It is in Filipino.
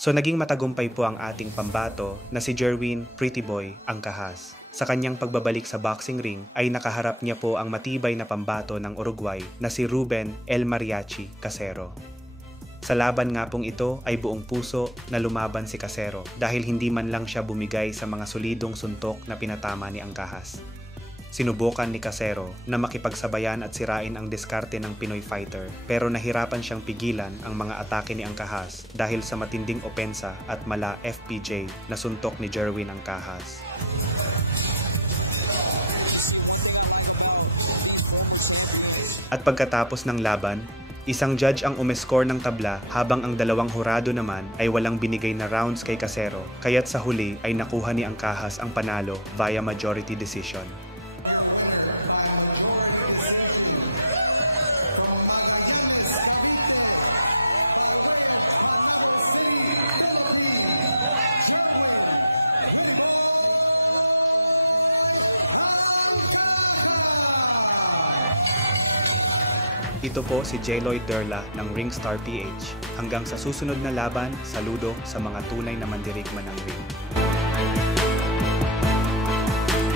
So naging matagumpay po ang ating pambato na si Jerwin Pretty Boy Angkahas. Sa kanyang pagbabalik sa boxing ring ay nakaharap niya po ang matibay na pambato ng Uruguay na si Ruben El Mariachi Casero. Sa laban nga pong ito ay buong puso na lumaban si Casero dahil hindi man lang siya bumigay sa mga solidong suntok na pinatama ni Angkahas. Sinubukan ni Casero na makipagsabayan at sirain ang diskarte ng Pinoy fighter pero nahirapan siyang pigilan ang mga atake ni Angkahas dahil sa matinding opensa at mala FPJ na suntok ni Jerwin Angkahas. At pagkatapos ng laban, isang judge ang umescore ng tabla habang ang dalawang hurado naman ay walang binigay na rounds kay Casero kaya't sa huli ay nakuha ni Angkahas ang panalo via majority decision. Ito po si J. Lloyd Derla ng Ringstar PH. Hanggang sa susunod na laban, saludo sa mga tunay na mandirigma ng ring.